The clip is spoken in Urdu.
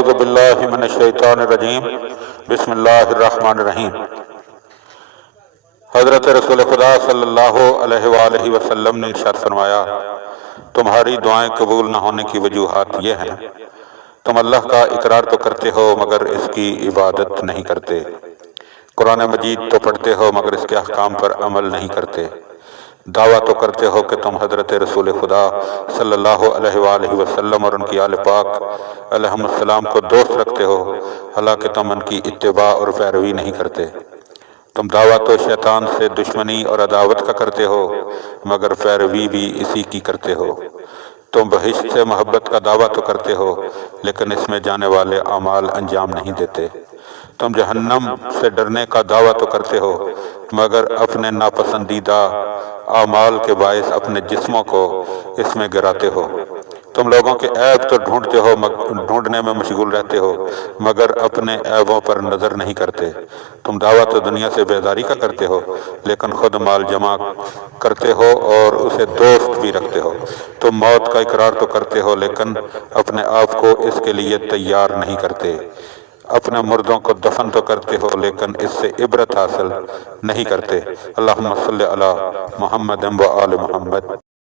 اعوذ باللہ من الشیطان الرجیم بسم اللہ الرحمن الرحیم۔ حضرت رسول خدا صلی اللہ علیہ وآلہ وسلم نے ارشاد فرمایا، تمہاری دعائیں قبول نہ ہونے کی وجوہات یہ ہیں، تم اللہ کا اقرار تو کرتے ہو مگر اس کی عبادت نہیں کرتے، قرآن مجید تو پڑھتے ہو مگر اس کے احکام پر عمل نہیں کرتے، دعویٰ تو کرتے ہو کہ تم حضرت رسول خدا صلی اللہ علیہ وآلہ وسلم اور ان کی آل پاک علیہم السلام کو دوست رکھتے ہو، حالانکہ تم ان کی اتباع اور پیروی نہیں کرتے، تم دعویٰ تو شیطان سے دشمنی اور عداوت کا کرتے ہو مگر پیروی بھی اسی کی کرتے ہو، تم بہشت سے محبت کا دعویٰ تو کرتے ہو لیکن اس میں جانے والے اعمال انجام نہیں دیتے، تم جہنم سے ڈرنے کا دعویٰ تو کرتے ہو مگر اپنے ناپسندیدہ اعمال کے باعث اپنے جسموں کو اس میں گراتے ہو، تم لوگوں کے عیب تو ڈھونڈنے میں مشغول رہتے ہو مگر اپنے عیبوں پر نظر نہیں کرتے، تم دعویٰ تو دنیا سے بیزاری کا کرتے ہو لیکن خود مال جمع کرتے ہو اور اسے دوست بھی رکھتے ہو، تم موت کا اقرار تو کرتے ہو لیکن اپنے آپ کو اس کے لیے تیار نہیں کرتے، اپنے مردوں کو دفن تو کرتے ہو لیکن اس سے عبرت حاصل نہیں کرتے۔ اللہم صلی علی محمد و آل محمد۔